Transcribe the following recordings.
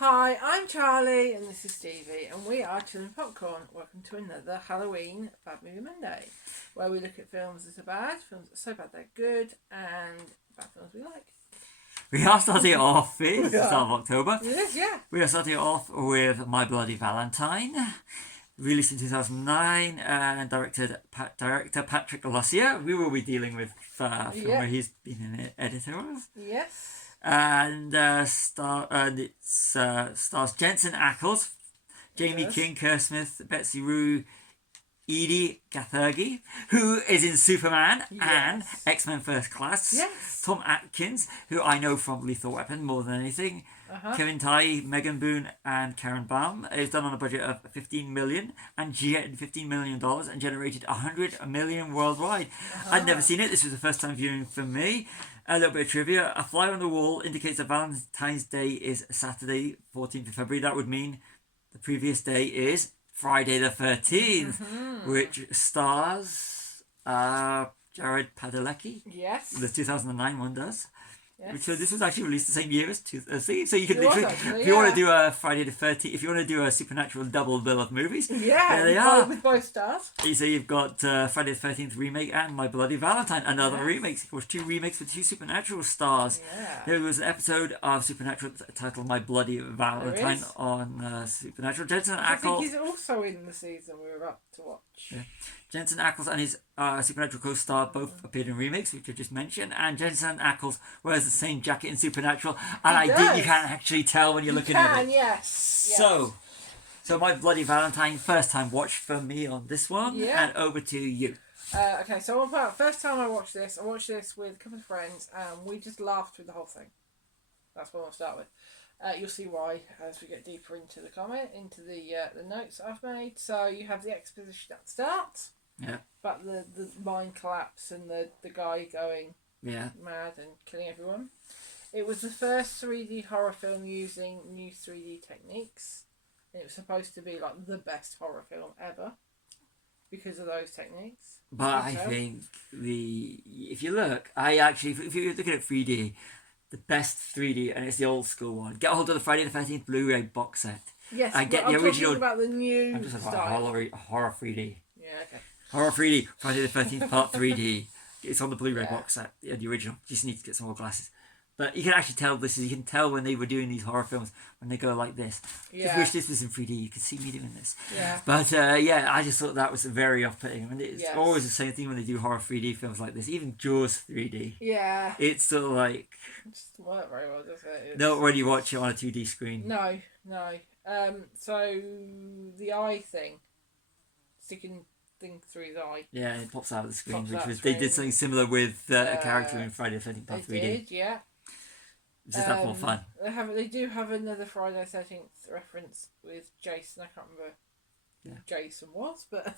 Hi, I'm Charlie and this is Stevie and we are Chillin' Popcorn. Welcome to another Halloween Bad Movie Monday where we look at films that are bad, films that are so bad they're good, and bad films we like. We are starting it off, it's the start of October. It is, yeah. We are starting it off with My Bloody Valentine, released in 2009 and director Patrick Lussier. We will be dealing with film where he's been an editor of. Yes. And it stars Jensen Ackles, Jamie King, Kerr Smith, Betsy Rue, Edie Gathurgi, who is in Superman and X-Men First Class. Yes. Tom Atkins, who I know from Lethal Weapon more than anything. Kevin Tighe, Megan Boone, and Karen Baum. It's done on a budget of $15 million and $15 million and generated $100 million worldwide. I'd never seen it. This was the first time viewing for me. A little bit of trivia. A fly on the wall indicates that Valentine's Day is Saturday, 14th of February. That would mean the previous day is Friday the 13th, which stars Jared Padalecki. Yes. The 2009 one does. Yes. So this was actually released the same year as see, so you can literally, if you want to do a Friday the 13th, if you want to do a supernatural double bill of movies, there they are. With both stars. So you've got Friday the 13th remake and My Bloody Valentine, another remake. Of course, two remakes with two supernatural stars. Yeah. There was an episode of Supernatural titled My Bloody Valentine on Supernatural. Jensen Ackles. I think he's also in the season we were about to watch. Yeah. Jensen Ackles and his Supernatural co-star both appeared in remakes, which I just mentioned, and Jensen Ackles wears the same jacket in Supernatural, and you can't actually tell when you're looking at it. Yes. So My Bloody Valentine, first time watch for me on this one, and over to you. Okay, so first time I watched this with a couple of friends, and we just laughed through the whole thing. That's what I'll start with. You'll see why as we get deeper into the notes I've made. So you have the exposition at the start. Yeah. But the mind collapse and the guy going mad and killing everyone. It was the first 3D horror film using new 3D techniques. And it was supposed to be like the best horror film ever because of those techniques. But I think if you look, if you're looking at 3D, the best 3D, and it's the old school one. Get a hold of the Friday the 13th Blu-ray box set. Yes, and get the original. I'm talking about the new I'm just style. about horror 3D. Yeah, okay. Horror 3D, Friday the 13th Part 3D. It's on the Blu-ray box set, the original. Just need to get some more glasses. But you can actually tell you can tell when they were doing these horror films, when they go like this. Just wish this was in 3D, you could see me doing this. Yeah. But I just thought that was very off-putting. I mean, it's always the same thing when they do horror 3D films like this. Even Jaws 3D. Yeah. It's sort of like... It doesn't work very well, does it? Not when you watch it on a 2D screen. No. So the eye thing, sticking thing through the eye. Yeah, it pops out of the screen, they did something similar with a character in Friday the 13th Part 3D. They did, yeah. It's just that more fun. They do have another Friday the 13th reference with Jason. I can't remember who Jason was, but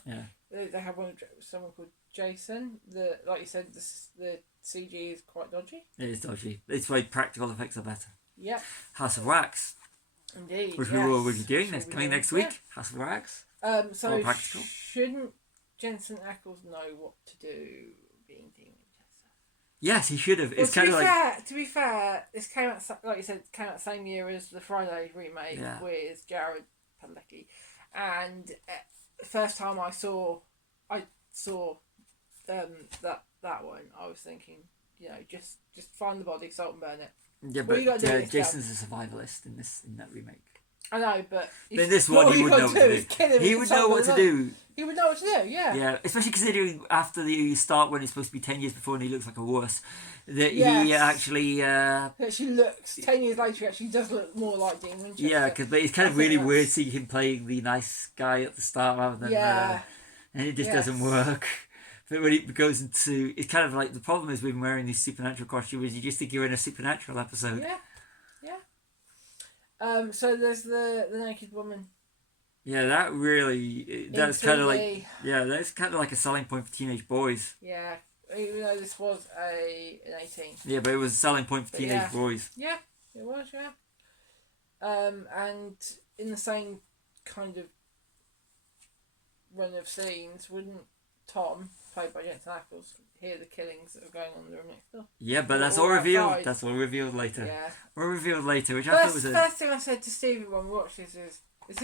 they have someone called Jason. Like you said, the CG is quite dodgy. It is dodgy. It's why practical effects are better. Yeah. House of Wax. Indeed. Which we will be doing coming next week. House of Wax. So shouldn't Jensen Ackles know what to do being Demon Chaser? Yes, he should have. Well, to be fair, this came out, like you said, the same year as the Friday remake with Jared Padalecki, and first time I saw that one, I was thinking, just find the body, salt and burn it. Yeah, but Jason's a survivalist in that remake. I know, but in this one he would know what to do. He would know what to do. He would know what to do, yeah. Yeah, especially considering after the start when it's supposed to be 10 years before and he looks like a wuss. That he actually... He actually looks, 10 years later, he actually does look more like Dean Winchester. Yeah, but it's kind of really weird seeing him playing the nice guy at the start rather than... and it just doesn't work. But when it goes into... It's kind of like... The problem is with wearing these supernatural costumes, you just think you're in a supernatural episode. Yeah. So there's the naked woman. Yeah, that's kind of like... Yeah, that's kind of like a selling point for teenage boys. Yeah, even though this was an 18. Yeah, but it was a selling point for teenage boys. Yeah, it was, and in the same kind of run of scenes, wouldn't Tom played by Jensen Ackles, hear the killings that are going on in the room next door. Yeah, but that's all revealed. Outside. That's all revealed later. Yeah. All revealed later, which I thought was first thing I said to Stevie when we watched this is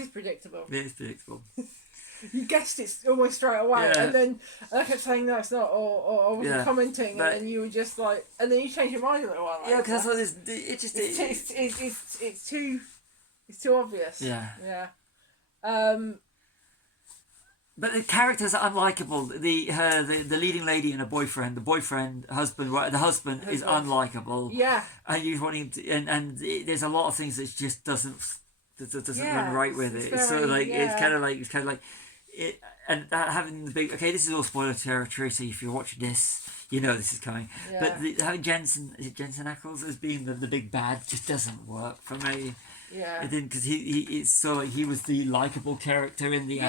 predictable. It is predictable. You guessed it almost straight away, and then I kept saying no, it's not, or I wasn't commenting, and then you were just like, and then you changed your mind a little while. Yeah, because I thought it's too obvious. Yeah. Yeah. But the characters are unlikable. The leading lady and her boyfriend, the husband is unlikable. Yeah. And you wanting to, and there's a lot of things that just doesn't run right with it. It's sort of like it's kind of like it, and that having the big. Okay, this is all spoiler territory. So if you're watching this, you know this is coming. Yeah. But having Jensen Ackles as being the big bad just doesn't work for me. Yeah. It didn't, because he was the likable character in the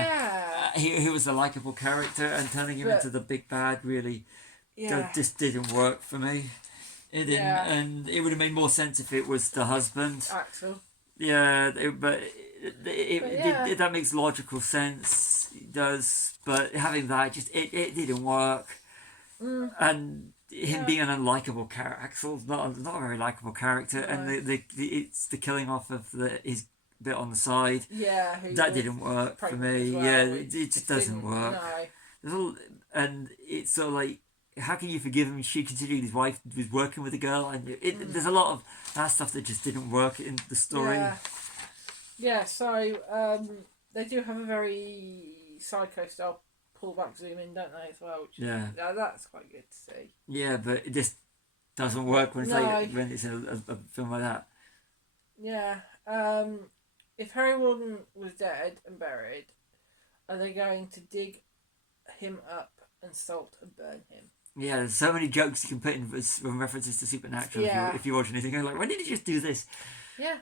he was the likable character, and turning him into the big bad really just didn't work for me. It didn't, and it would have made more sense if it was the husband. Axel. Yeah, that makes logical sense. It does, but having that it didn't work, and. Him being an unlikable character, Axel's not a very likable character, and it's the killing off of his bit on the side. Yeah, that didn't work for me. Well, it just doesn't work. No. And it's sort of like, how can you forgive him? Considering his wife was working with a girl, and there's a lot of that stuff that just didn't work in the story. Yeah. So they do have a very psycho style pull back zoom in, don't they, as well? Which that's quite good to see. Yeah, but it just doesn't work when it's a film like that. Yeah. If Harry Warden was dead and buried, are they going to dig him up and salt and burn him? Yeah, there's so many jokes you can put in with references to Supernatural if you watch anything. You're like, why did he just do this? Yeah.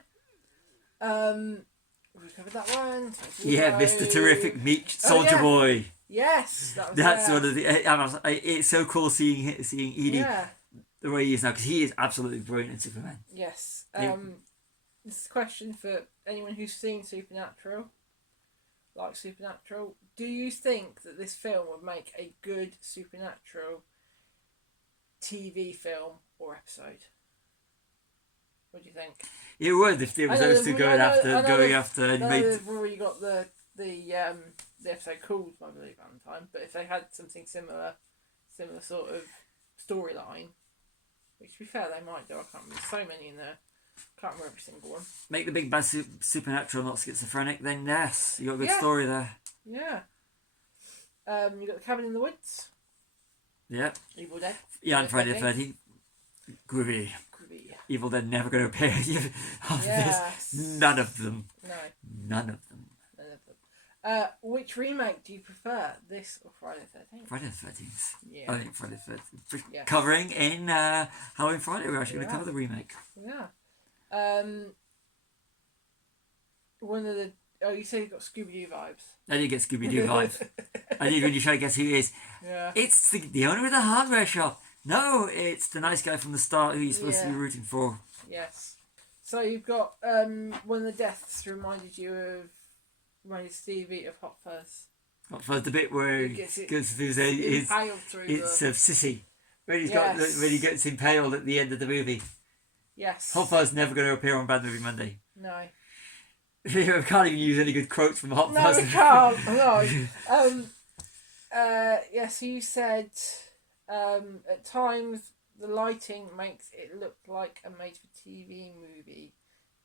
We've covered that one. Mr. Terrific Meek Soldier Boy. Yes, that's one of the. It's so cool seeing Edie the way he is now, because he is absolutely brilliant in Superman. Yes. This is a question for anyone who's seen Supernatural. Do you think that this film would make a good Supernatural TV film or episode? What do you think? It would, if there was those two going after. They've already got the episode called Bloody Valentine, but if they had something similar sort of storyline, which to be fair they might do, I can't remember, so many in there, can't remember every single one. Make the big bad Supernatural not schizophrenic, then yes, you got a good story there. Yeah. You got The Cabin in the Woods. Yeah. Evil Dead. Yeah, and Friday the 13th. Groovy. Evil Dead never going to appear. Yes. None of them. No. None of them. Which remake do you prefer, this or Friday the 13th? Friday the 13th. Yeah. I think Friday the 13th. Yeah. Covering in Halloween Friday, we're actually going to cover the remake. Yeah. One of the... Oh, you said you got Scooby-Doo vibes. I did get Scooby-Doo vibes. I did when you try to guess who it is. Yeah. It's the owner of the hardware shop. No, it's the nice guy from the start who you're supposed to be rooting for. Yes. So you've got one of the deaths reminded Stevie of Hot Fuzz. Hot Fuzz, the bit where it's Sissy. When he gets impaled at the end of the movie. Yes. Hot Fuzz never going to appear on Bad Movie Monday. No. We can't even use any good quotes from Hot Fuzz. No, we can't. No. Yes, you said at times the lighting makes it look like a made-for-TV movie.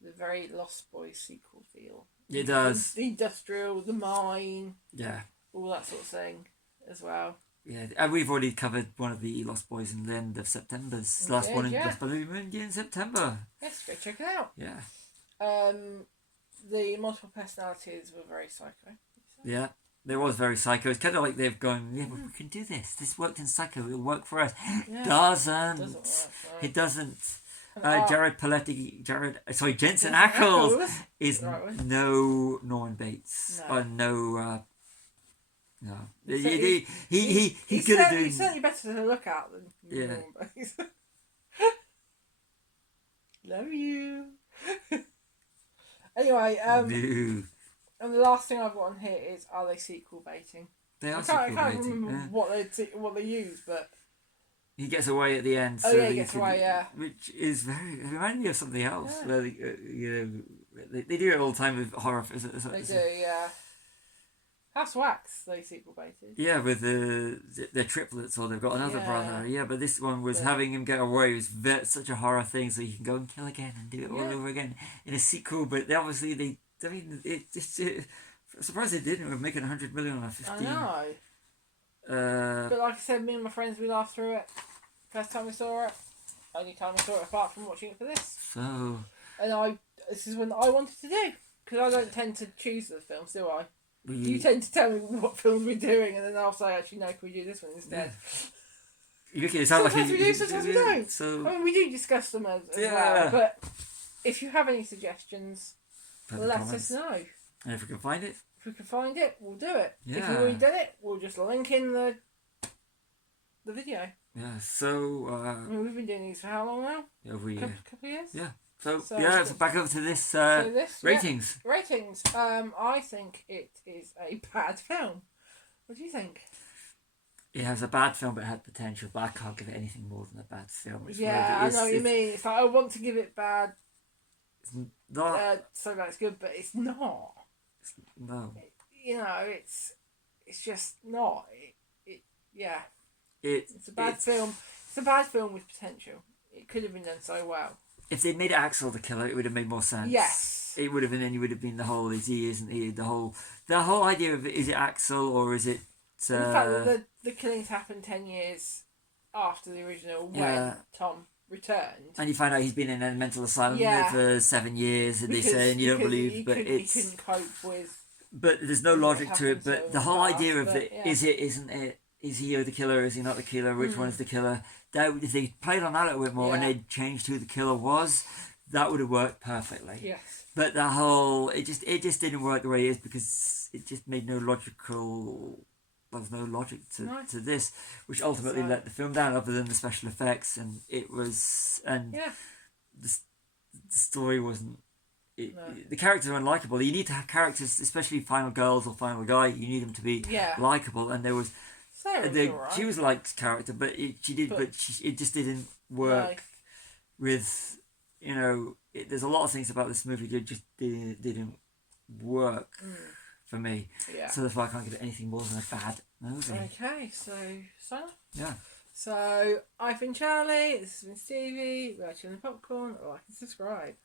The very Lost Boys sequel feel. It does. The industrial, the mine. Yeah. All that sort of thing as well. Yeah, and we've already covered one of the Lost Boys in the end of September's last one in September. Yes, go check it out. Yeah. The multiple personalities were very psycho. Yeah, there was very psycho. It's kind of like they've gone, we can do this. This worked in Psycho. It'll work for us. Yeah. Doesn't. It doesn't work, no. It doesn't. Jensen Ackles is no Norman Bates. No. He could have done. He's certainly better to look at than Norman Bates. Love you. Anyway, and the last thing I've got on here is, are they sequel baiting? They are I sequel can't baiting. remember what they use, but he gets away at the end. Oh, yeah, he gets away, yeah. Which is very... It reminded me of something else. Yeah. Where they do it all the time with horror. They do, yeah. House Wax, they sequel baited. Yeah, with the triplets, or they've got another brother. Yeah, but this one was having him get away was such a horror thing, so you can go and kill again and do it all over again in a sequel. But I'm surprised they didn't. We're making 100 million on a 15. I know. But like I said, me and my friends, we laughed through it. First time we saw it. Only time we saw it apart from watching it for this. So. And this is what I wanted to do. Because I don't tend to choose the films, do I? You tend to tell me what films we're doing, and then I'll say, actually, no, can we do this one instead? You make it sound sometimes we do, sometimes we don't. So, I mean, we do discuss them as well, but if you have any suggestions, let us know. And if we can find it? If we can find it, we'll do it. Yeah. If we've already done it, we'll just link in the video. Yeah, so... I mean, we've been doing these for how long now? Over a year. Couple of years? Yeah. So let's back over to this, ratings. Yeah. Ratings. I think it is a bad film. What do you think? It has a bad film, but it had potential. But I can't give it anything more than a bad film. I know what you mean. It's like I want to give it bad. It's not. So that's good, but it's not. No. It's just not. It's a bad film. It's a bad film with potential. It could have been done so well. If they made Axel the killer, it would have made more sense. Yes. It would have been, and you would have been the whole, is he, isn't he? The whole idea of, is it Axel or is it... the fact that the killings happened 10 years after the original when Tom returned. And you find out he's been in a mental asylum for 7 years, and they say, and you don't believe, but he couldn't cope with... But there's no logic to it, but the whole idea of is it, isn't it? Is he the killer? Is he not the killer? Which one's the killer? If they played on that a little bit more and they changed who the killer was, that would have worked perfectly. Yes. But the whole it just didn't work the way it is because it just made no logical. There's no logic to this, which ultimately let the film down, other than the special effects, and it was the story wasn't. The characters are unlikable. You need to have characters, especially final girls or final guy. You need them to be likable, and there was. She was like character, but it just didn't work with, there's a lot of things about this movie that just didn't work for me. Yeah. So that's why I can't give it anything more than a bad movie. Okay, so yeah. So I've been Charlie, this has been Stevie, we're chilling popcorn, like and subscribe.